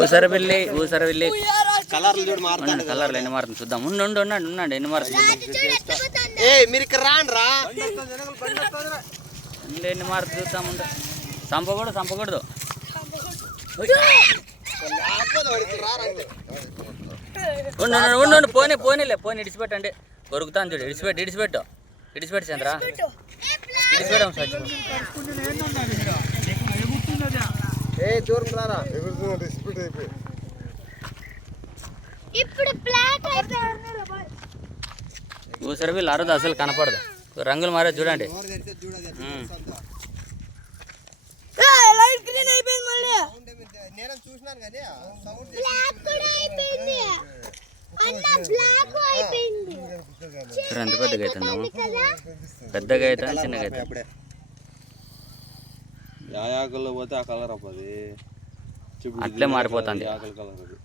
ఊసరవెల్లి కలర్లు ఎన్ని మారుతుంది చూద్దాం. ఉన్నాడు ఎన్ని మారుతుంది ఎన్ని మారుతుంది చూద్దాం. చంపకూడదు ఉండు పోనీలే ఇడిచిపెట్టండి. కొరుకుతాను చూడు. ఇడిచిపెట్టు చంద్ర ఇడిచిపెట్టాం సార్. ఊసరవెల్లి అరదు అసలు కనపడదు. రంగులు మారే చూడండి. ఎంత పెద్దగా అవుతుందాము? పెద్దగా అవుతా చిన్నగా అవుతా. ఆకుల్లో పోతే ఆ కలర్ అప్పది అట్లే మారిపోతుంది. ఆకుల కలర్ అది.